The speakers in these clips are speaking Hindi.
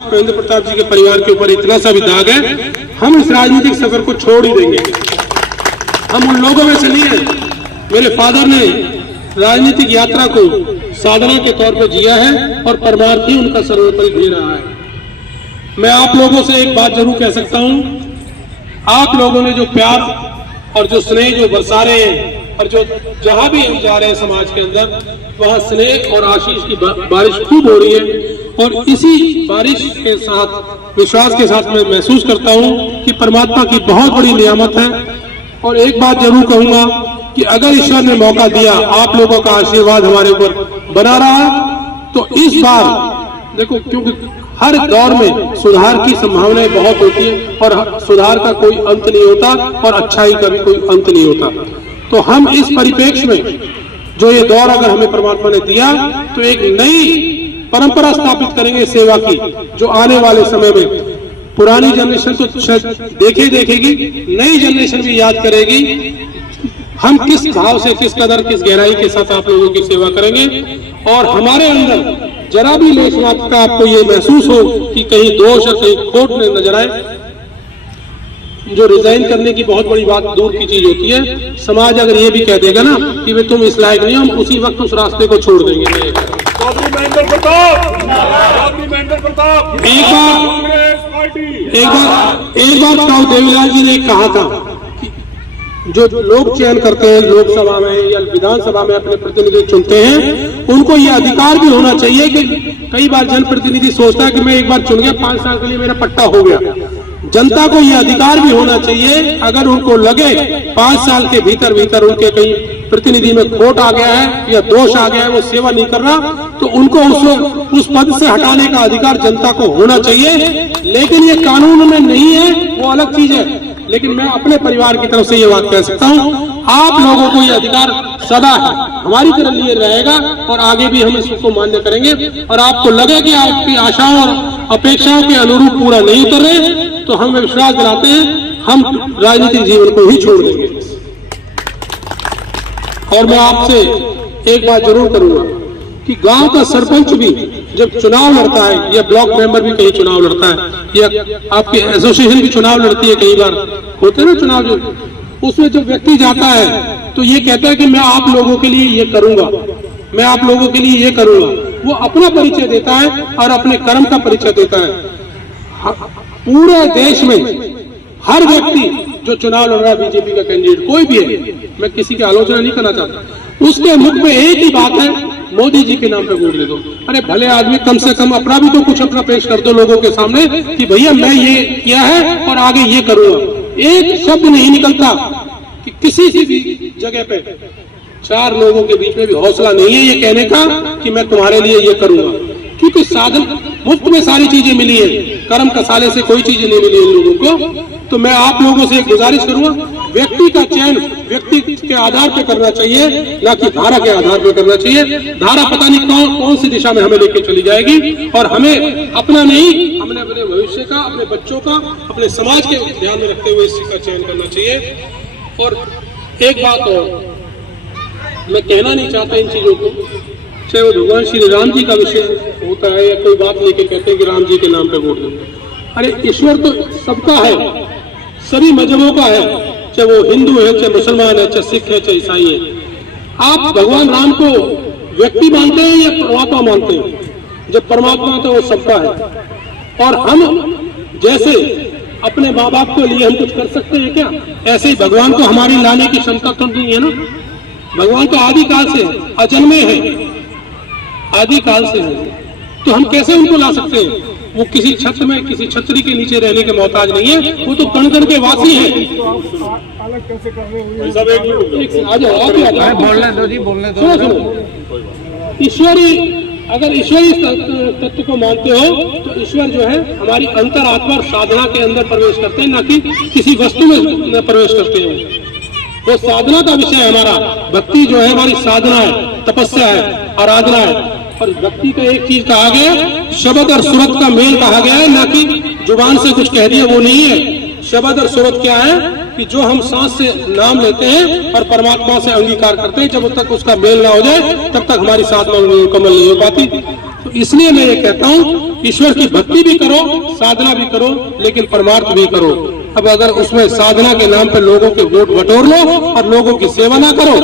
महेंद्र प्रताप जी के परिवार के ऊपर इतना सा भी दाग है, हम इस राजनीतिक सफर को छोड़ ही देंगे। हम उन लोगों में से नहीं है। मेरे फादर ने राजनीतिक यात्रा को साधना के तौर पर जिया है और परमार्थ ही उनका सर्वोपरि दे रहा है। मैं आप लोगों से एक बात जरूर कह सकता हूं, आप लोगों ने जो प्यार और जो स्नेह जो बरसा रहे हैं और जो जहां भी हम जा रहे हैं समाज के अंदर, वहां स्नेह और आशीष की बारिश खूब हो रही है। और इसी बारिश के साथ, विश्वास के साथ मैं महसूस करता हूं कि परमात्मा की बहुत बड़ी नियामत है। और एक बात जरूर कहूंगा कि अगर ईश्वर ने मौका दिया, आप लोगों का आशीर्वाद हमारे ऊपर बना रहा, तो इस बार देखो, क्योंकि हर दौर में सुधार की संभावनाएं बहुत होती है और सुधार का कोई अंत नहीं होता और अच्छाई का भी कोई अंत नहीं होता। तो हम इस परिप्रेक्ष्य में जो ये दौर अगर हमें परमात्मा ने दिया, तो एक नई परंपरा स्थापित करेंगे सेवा की, जो आने वाले समय में पुरानी जनरेशन तो देखेगी, नई जनरेशन भी याद करेगी हम किस भाव से, किस कदर, किस गहराई के साथ आप लोगों की सेवा करेंगे। और हमारे अंदर जरा भी लेश मात्र का आपको ये महसूस हो कि कहीं दोष या कहीं खोट नजर आए, जो रिजाइन करने की बहुत बड़ी बात दूर की चीज होती है। समाज अगर ये भी कह देगा ना कि वे तुम इस लायक नहीं हो, हम उसी वक्त उस रास्ते को छोड़ देंगे। एक बार साहु देवीलाल जी ने कहा था कि जो लोग चयन करते हैं लोकसभा में या विधानसभा में अपने प्रतिनिधि चुनते हैं, उनको ये अधिकार भी होना चाहिए कि कई बार जनप्रतिनिधि सोचता है कि मैं एक बार चुन गया, 5 साल के लिए मेरा पट्टा हो गया। जनता को ये अधिकार भी होना चाहिए, अगर उनको लगे 5 साल के भीतर उनके कहीं प्रतिनिधि में खोट आ गया है या दोष आ गया है, वो सेवा नहीं कर रहा, तो उनको उस पद से हटाने का अधिकार जनता को होना चाहिए। लेकिन ये कानून में नहीं है, वो अलग चीज है। लेकिन मैं अपने परिवार की तरफ से ये बात कह सकता हूँ, आप लोगों को ये अधिकार सदा है, हमारी तरफ लिए रहेगा और आगे भी हम इसको मान्य करेंगे। और आपको लगे कि आपकी आशाओं और अपेक्षाओं के अनुरूप पूरा नहीं उतर रहे, तो हम विश्वास दिलाते हैं हम राजनीतिक जीवन को ही छोड़ देंगे। और मैं आपसे एक बात जरूर करूंगा कि गांव का सरपंच भी जब चुनाव लड़ता है, या ब्लॉक मेंबर भी कहीं चुनाव लड़ता है, या आपकी एसोसिएशन भी चुनाव लड़ती है, कई बार होते हैं ना चुनाव, जो उसमें जो व्यक्ति जाता है तो ये कहता है कि मैं आप लोगों के लिए ये करूंगा, मैं आप लोगों के लिए ये करूंगा। वो अपना परिचय देता है और अपने कर्म का परिचय देता है। पूरे देश में हर व्यक्ति जो चुनाव लड़ रहा है, बीजेपी का कैंडिडेट कोई भी है, मैं किसी की आलोचना नहीं करना चाहता, उसके मुख में एक ही बात है, मोदी जी के नाम पे वोट दे दो। अरे भले आदमी, कम से कम अपना भी तो कुछ अपना पेश कर दो लोगों के सामने कि भैया मैं ये किया है और आगे ये करूंगा। एक शब्द नहीं निकलता कि किसी भी जगह पे 4 लोगों के बीच में भी हौसला नहीं है ये कहने का कि मैं तुम्हारे लिए ये करूंगा, क्योंकि साधन मुफ्त में सारी चीजें मिली है, कर्म कसाले से कोई चीजें नहीं मिली इन लोगों को। तो मैं आप लोगों से एक गुजारिश करूंगा, व्यक्ति का चयन व्यक्ति के आधार पर करना चाहिए, ना कि धारा के आधार पर करना चाहिए। धारा पता नहीं कौन सी दिशा में हमें लेके चली जाएगी, और हमें अपना नहीं, हमने अपने भविष्य का, अपने बच्चों का, अपने समाज के ध्यान में रखते हुए इसी का चयन करना चाहिए। और एक बात और मैं कहना नहीं चाहता इन चीजों को, चाहे वो भगवान श्री राम जी का विषय होता है या कोई बात लेके कहते हैं कि राम जी के नाम पे वोट दो। अरे ईश्वर तो सबका है, सभी मजहबों का है, चाहे वो हिंदू है, चाहे मुसलमान है, चाहे सिख है, चाहे ईसाई है। आप भगवान राम को व्यक्ति मानते हैं या परमात्मा मानते हैं? जब परमात्मा तो वो सबका है। और हम जैसे अपने माँ बाप के लिए हम कुछ कर सकते हैं क्या, ऐसे ही भगवान को हमारी लाने की क्षमता तो नहीं है ना। भगवान तो आदि काल से अजन्मे है, आदि काल से है, तो हम कैसे उनको ला सकते हैं? वो किसी छत्र में, किसी छतरी के नीचे रहने के मोहताज नहीं है, वो तो कण कण के वासी है। ईश्वरी, अगर ईश्वरी तत्व को मानते हो तो ईश्वर जो है हमारी अंतरात्मा और साधना के अंदर प्रवेश करते हैं, ना कि किसी वस्तु में प्रवेश करते हैं। वो साधना का विषय है हमारा। भक्ति जो है हमारी साधना है, तपस्या है, आराधना है। और भक्ति का एक चीज कहा गया, शब्द और सूरत का मेल कहा गया है, ना कि जुबान से कुछ कह दिया, वो नहीं है। शब्द और सूरत क्या है कि जो हम सांस से नाम लेते हैं और परमात्मा से अंगीकार करते हैं, जब तक उसका मेल ना हो जाए तब तक हमारी साधना मुकम्मल नहीं हो पाती। तो इसलिए मैं ये कहता हूँ, ईश्वर की भक्ति भी करो, साधना भी करो, लेकिन परमार्थ भी करो। अब अगर उसमें साधना के नाम पर लोगों के वोट बटोर लो और लोगों की सेवा ना करो,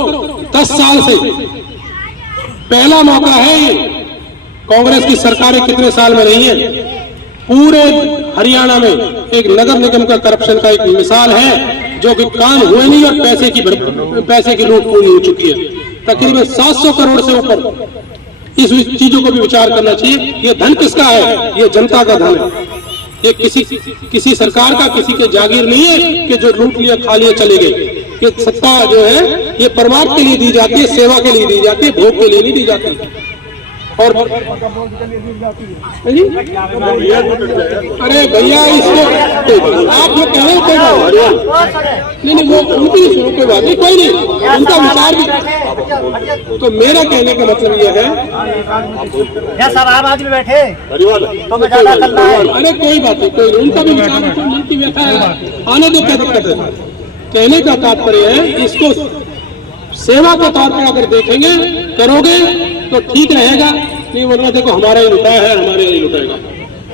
10 साल से पहला मौका है ये। कांग्रेस की सरकारें कितने साल में रही है? पूरे हरियाणा में एक नगर निगम का करप्शन का एक मिसाल है, जो कि काम हुए नहीं और पैसे की लूट पूरी हो चुकी है। तकरीबन 700 करोड़ से ऊपर। इस चीजों को भी विचार करना चाहिए। ये धन किसका है? ये जनता का धन है। ये किसी सरकार का, किसी के जागीर नहीं है कि जो लूट लिया खा लिया चले गए। ये सत्ता जो है ये परमार्थ के लिए दी जाती है, सेवा के लिए दी जाती है, भोग के लिए नहीं दी जाती। और अरे भैया, इसको आप लोग कह रहे हो नहीं, वो उनकी सुनो, कोई बात नहीं, कोई नहीं, उनका विचार भी। तो मेरा कहने का मतलब यह है सर, आप आज भी बैठे तो मैं ज्यादा करना है। अरे कोई बात नहीं, कोई उनका भी विचार, मन की व्यथा है, आने दो, क्या दिक्कत है। कहने का तात्पर्य है, इसको सेवा के तौर पर अगर देखेंगे, करोगे तो ठीक रहेगा, नहीं वरना देखो हमारा ही लुटा है, हमारे ही लुटाएगा।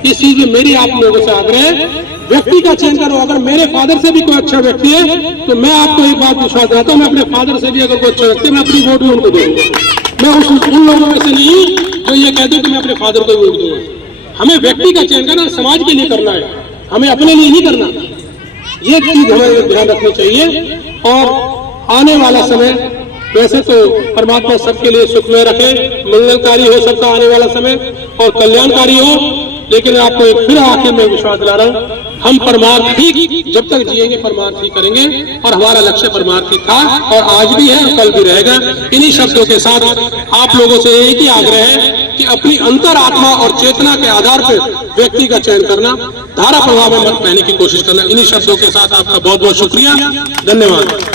इस चीज में मेरी आप लोगों से आग्रह है, व्यक्ति का चयन करो। अगर मेरे फादर से भी कोई अच्छा व्यक्ति है तो मैं आपको एक बात विश्वास दिलाता हूँ, मैं अपने फादर से भी अगर कोई अच्छा व्यक्ति है, मैं अपनी वोट भी उनको दूंगा। मैं उन लोगों में से नहीं जो ये कहते कि मैं अपने फादर को वोट दूंगा। हमें व्यक्ति का चयन करना समाज के लिए करना है, हमें अपने लिए नहीं करना। ये चीज हमें ध्यान रखनी चाहिए। और आने वाला समय वैसे तो परमात्मा सबके लिए सुखमय रखे, मंगलकारी हो सबका आने वाला समय और कल्याणकारी हो। लेकिन आपको एक फिर आखिर में विश्वास दिला रहा हूँ, हम परमार्थ ही जब तक जिएंगे परमार्थ ही करेंगे, और हमारा लक्ष्य परमार्थ ही था और आज भी है और कल भी रहेगा। इन्हीं शब्दों के साथ आप लोगों से एक ही आग्रह है कि अपनी अंतर आत्मा और चेतना के आधार पर व्यक्ति का चयन करना, धारा प्रवाह में मत बहने की कोशिश करना। इन्हीं शब्दों के साथ आपका बहुत बहुत शुक्रिया, धन्यवाद।